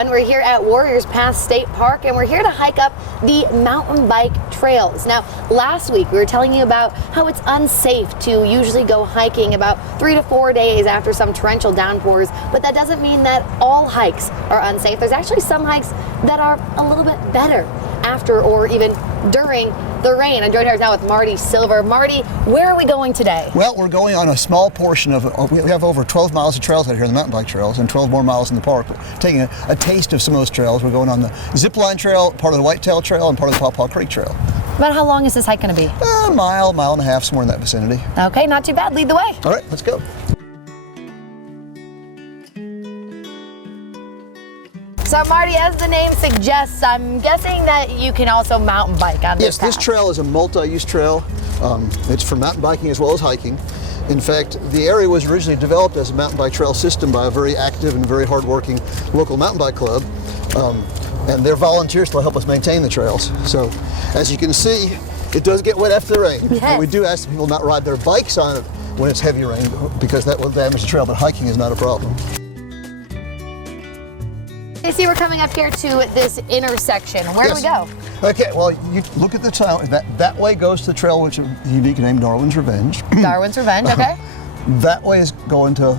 And we're here at Warriors Pass State Park, and we're here to hike up the mountain bike trails. Now, last week we were telling you about how it's unsafe to usually go hiking about 3 to 4 days after some torrential downpours, but that doesn't mean that all hikes are unsafe. There's actually some hikes that are a little bit better after or even during the rain. I'm joined here now with Marty Silver. Marty, where are we going today? Well, we're going on a small portion of, we have over 12 miles of trails out here, the mountain bike trails, and 12 more miles in the park. We're taking a taste of some of those trails. We're going on the zipline trail, part of the Whitetail trail, and part of the Paw Paw Creek trail. About how long is this hike going to be? A mile, mile and a half, somewhere in that vicinity. Okay, not too bad. Lead the way. All right, let's go. So Marty, as the name suggests, I'm guessing that you can also mountain bike on this path. Yes, this trail is a multi-use trail. It's for mountain biking as well as hiking. In fact, the area was originally developed as a mountain bike trail system by a very active and very hardworking local mountain bike club. And they're volunteers to help us maintain the trails. So, as you can see, it does get wet after the rain. Yes. And we do ask people not ride their bikes on it when it's heavy rain, because that will damage the trail, but hiking is not a problem. You see, we're coming up here to this intersection. Where do we go? Okay, well, you look at the trail. That way goes to the trail which is unique named Darwin's Revenge. Darwin's Revenge, okay. That way is going to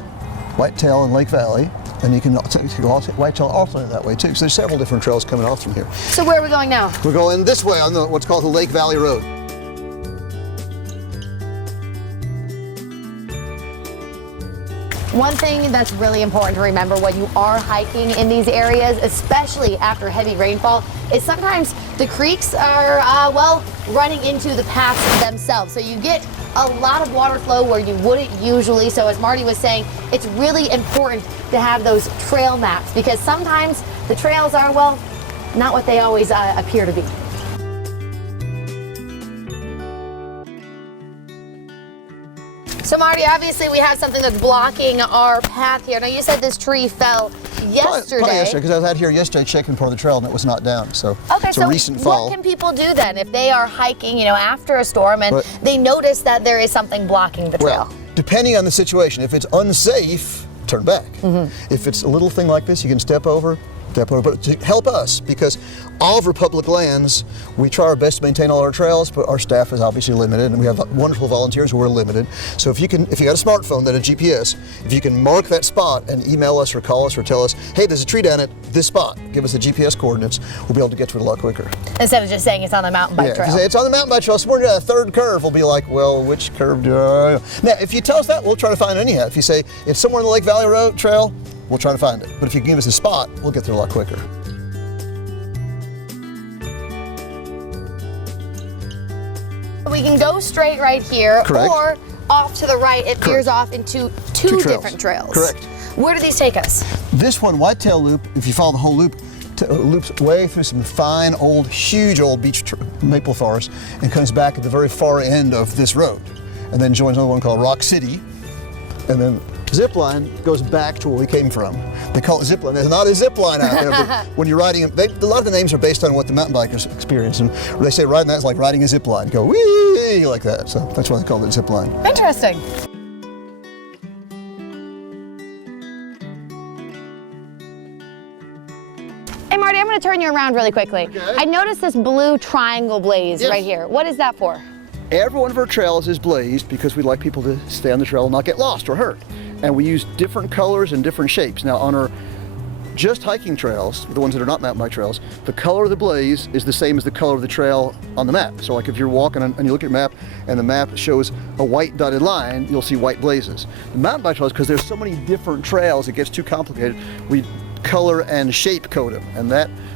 Whitetail and Lake Valley, and you can go Whitetail also that way too. So there's several different trails coming off from here. So where are we going now? We're going this way on what's called the Lake Valley Road. One thing that's really important to remember when you are hiking in these areas, especially after heavy rainfall, is sometimes the creeks are, well, running into the paths themselves. So you get a lot of water flow where you wouldn't usually. So as Marty was saying, it's really important to have those trail maps, because sometimes the trails are, well, not what they always appear to be. So Marty, obviously we have something that's blocking our path here. Now you said this tree fell yesterday. Probably yesterday, because I was out here yesterday checking part of the trail and it was not down. So okay, it's a recent fall. What can people do then if they are hiking, after a storm and they notice that there is something blocking the trail? Well, depending on the situation, if it's unsafe, turn back. If it's a little thing like this, you can step over. But to help us, because all of our public lands, we try our best to maintain all our trails, but our staff is obviously limited, and we have wonderful volunteers who are limited. So if you got a smartphone that has GPS, if you can mark that spot and email us or call us or tell us, hey, there's a tree down at this spot, give us the GPS coordinates, we'll be able to get to it a lot quicker. Instead of just saying it's on the mountain bike trail. If you say it's on the mountain bike trail, somewhere near the third curve, we'll be like, well, which curve do I know? Now, if you tell us that, we'll try to find it anyhow. If you say it's somewhere in the Lake Valley Road trail, we'll try to find it. But if you give us a spot, we'll get there a lot quicker. We can go straight right here, correct, or off to the right, it veers off into two different trails. Correct. Where do these take us? This one, Whitetail Loop, if you follow the whole loop, loops way through some fine, huge old beech maple forest and comes back at the very far end of this road. And then joins another one called Rock City. And then zipline goes back to where we came from. They call it zipline. There's not a zipline out there, but when you're riding it, a lot of the names are based on what the mountain bikers experience. And they say riding that is like riding a zipline. Go wee like that. So that's why they call it zipline. Interesting. Hey Marty, I'm going to turn you around really quickly. Okay. I noticed this blue triangle blaze right here. What is that for? Every one of our trails is blazed because we like people to stay on the trail and not get lost or hurt. And we use different colors and different shapes. Now on our just hiking trails, the ones that are not mountain bike trails, the color of the blaze is the same as the color of the trail on the map. So like if you're walking and you look at your map and the map shows a white dotted line, you'll see white blazes. The mountain bike trails, because there's so many different trails, it gets too complicated. We color and shape code them, and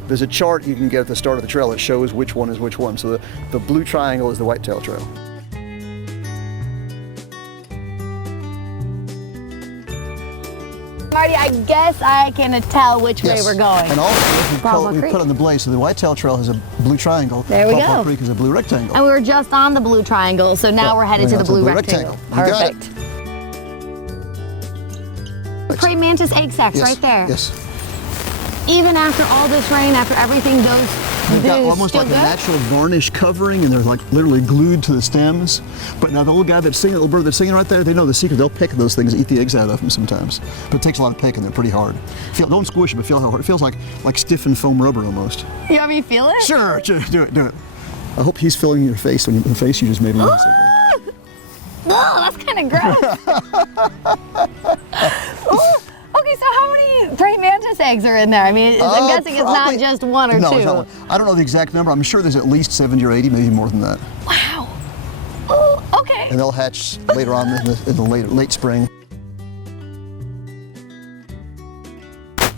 there's a chart you can get at the start of the trail that shows which one is which one. So the blue triangle is the Whitetail Trail. Marty, I guess I can tell which way we're going. And also, we put on the blaze, so the Whitetail Trail has a blue triangle. There we go. Paw Paw Creek is a blue rectangle. And we were just on the blue triangle, so now we're headed to the blue rectangle. Perfect. Praying mantis egg sacs right there. Yes. Even after all this rain, after everything, those They've got almost like a natural varnish covering, and they're like literally glued to the stems. But now the little guy that's singing, the little bird that's singing right there, they know the secret. They'll pick those things, eat the eggs out of them sometimes. But it takes a lot of picking. They're pretty hard. Don't squish them, but feel how hard. It feels like stiffened foam rubber almost. You want me to feel it? Sure, do it. I hope he's filling your face when the face you just made. Oh, that's kind of gross. Ooh. Okay, so how many praying mantis eggs are in there? I mean, I'm guessing it's not just one or two. It's not one. I don't know the exact number. I'm sure there's at least 70 or 80, maybe more than that. Wow. Oh, okay. And they'll hatch later on in the late spring.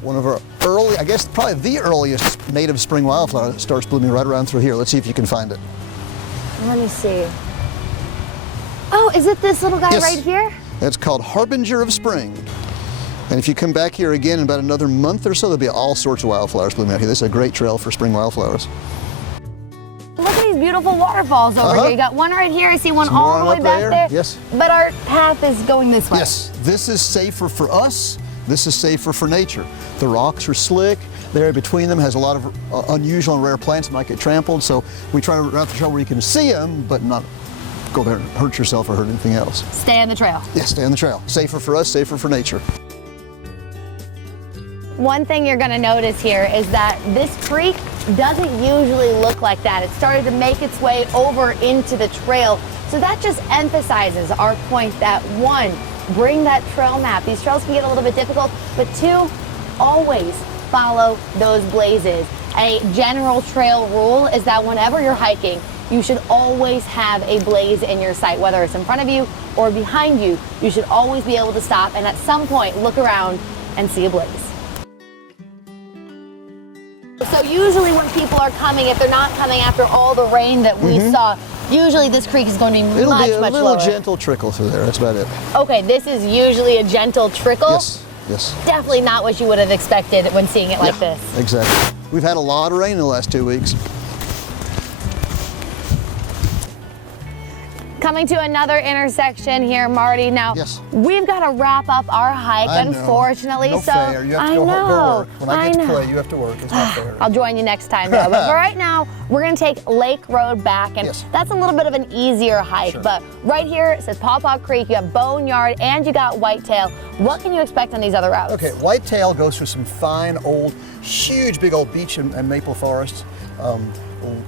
One of our early, I guess probably the earliest native spring wildflower that starts blooming right around through here. Let's see if you can find it. Let me see. Oh, is it this little guy right here? That's called harbinger of spring. And if you come back here again in about another month or so, there'll be all sorts of wildflowers blooming out here. This is a great trail for spring wildflowers. Look at these beautiful waterfalls over here. You got one right here. I see one all the way back there. Yes. But our path is going this way. Yes. This is safer for us. This is safer for nature. The rocks are slick. The area between them has a lot of unusual and rare plants that might get trampled. So we try to route the trail where you can see them, but not go there and hurt yourself or hurt anything else. Stay on the trail. Yes, stay on the trail. Safer for us, safer for nature. One thing you're going to notice here is that this creek doesn't usually look like that. It started to make its way over into the trail. So that just emphasizes our point that one, bring that trail map. These trails can get a little bit difficult, but two, always follow those blazes. A general trail rule is that whenever you're hiking, you should always have a blaze in your sight, whether it's in front of you or behind you. You should always be able to stop and at some point look around and see a blaze. So usually when people are coming, if they're not coming after all the rain that we saw, usually this creek is going to be much lower. It'll be a little gentle trickle through there, that's about it. Okay, this is usually a gentle trickle? Yes, yes. Definitely not what you would have expected when seeing it like this. Exactly. We've had a lot of rain in the last 2 weeks. Coming to another intersection here, Marty. Now, we've got to wrap up our hike, unfortunately. No fair. You have to go work. When I get to play, you have to work. It's not fair. I'll join you next time, though. But for right now, we're going to take Lake Road back, and that's a little bit of an easier hike. But right here, it says Paw Paw Creek, you have Boneyard, and you got Whitetail. What can you expect on these other routes? Okay, Whitetail goes through some fine, old, huge, big old beech and maple forests.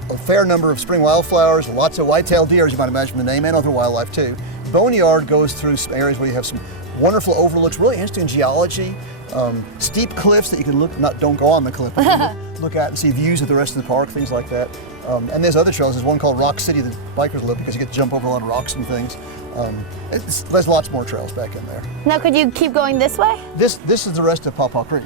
A fair number of spring wildflowers, lots of whitetail deer, as you might imagine from the name, and other wildlife too. Boneyard goes through some areas where you have some wonderful overlooks, really interesting geology, steep cliffs that you can don't go on the cliff, but you can look at and see views of the rest of the park, things like that. And there's other trails. There's one called Rock City that bikers love because you get to jump over a lot of rocks and things. There's lots more trails back in there. Now, could you keep going this way? This is the rest of Paw Paw Creek.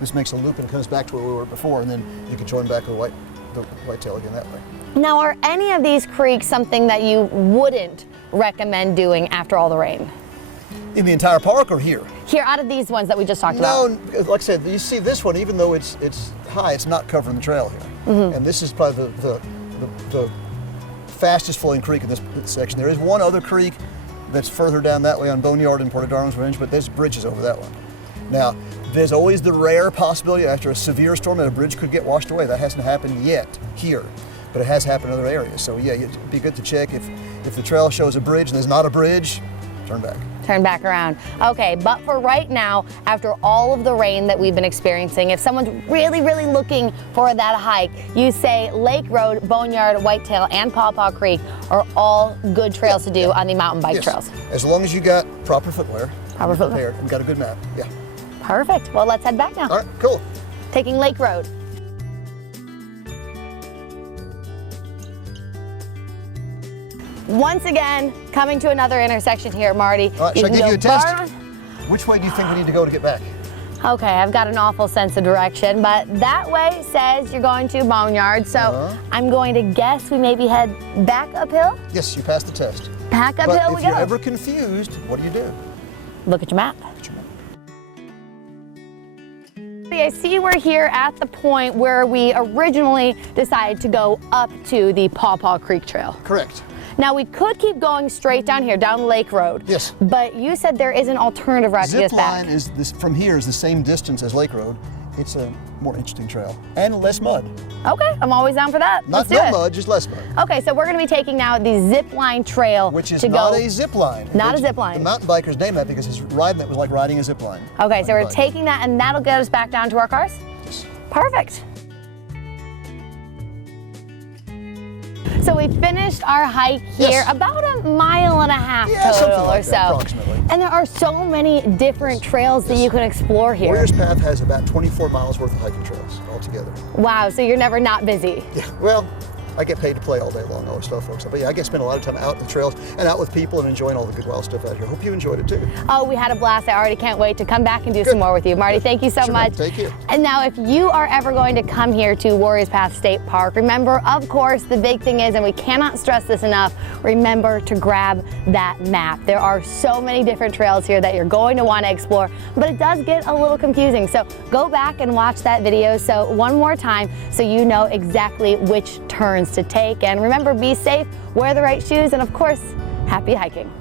This makes a loop and comes back to where we were before, and then you can join back with the Whitetail again that way. Now, are any of these creeks something that you wouldn't recommend doing after all the rain? In the entire park or here? Here, out of these ones that we just talked about. No, like I said, you see this one, even though it's high, it's not covering the trail here. And this is probably the fastest flowing creek in this section. There is one other creek that's further down that way on Boneyard and Port of Darwin's Range, but there's bridges over that one. Now, there's always the rare possibility after a severe storm that a bridge could get washed away. That hasn't happened yet here, but it has happened in other areas. So yeah, it'd be good to check if the trail shows a bridge and there's not a bridge, turn back. Turn back around. Okay, but for right now, after all of the rain that we've been experiencing, if someone's really, really looking for that hike, you say Lake Road, Boneyard, Whitetail, and Paw Paw Creek are all good trails to do on the mountain bike trails. As long as you got proper footwear. Proper footwear. And got a good map, yeah. Perfect. Well, let's head back now. All right, cool. Taking Lake Road. Once again, coming to another intersection here, Marty. All right, should I give you a test? Which way do you think we need to go to get back? Okay, I've got an awful sense of direction, but that way says you're going to Boneyard, so I'm going to guess we maybe head back uphill? Yes, you passed the test. Back uphill we go. If you're ever confused, what do? Look at your map. I see we're here at the point where we originally decided to go up to the Paw Paw Creek Trail. Correct. Now, we could keep going straight down here, down Lake Road. Yes. But you said there is an alternative route to get us back. Zipline from here is the same distance as Lake Road. It's more interesting trail and less mud. Okay, I'm always down for that. Not Let's do no it. mud, just less mud. Okay, so we're going to be taking now the zip line trail, Which is to not go. a zip line. Not a zip line. The mountain bikers named that because his riding that was like riding a zip line. Okay, so we're bike. taking that, and that'll get us back down to our cars? Yes. Perfect. So we finished our hike here, Yes. about a mile and a half Yeah, something total like or so. that, approximately. And there are so many different trails that you can explore here. Warriors Path has about 24 miles worth of hiking trails altogether. Wow, so you're never not busy. Yeah, well, I get paid to play all day long, I always tell folks. But yeah, I get to spend a lot of time out in the trails and out with people and enjoying all the good wild stuff out here. Hope you enjoyed it too. Oh, we had a blast. I already can't wait to come back and do some more with you. Marty, thank you so Sure, much. thank you. And now if you are ever going to come here to Warriors Path State Park, remember, of course, the big thing is, and we cannot stress this enough, remember to grab that map. There are so many different trails here that you're going to want to explore, but it does get a little confusing. So go back and watch that video one more time so you know exactly which turns to take. And remember, be safe, wear the right shoes, and of course, happy hiking.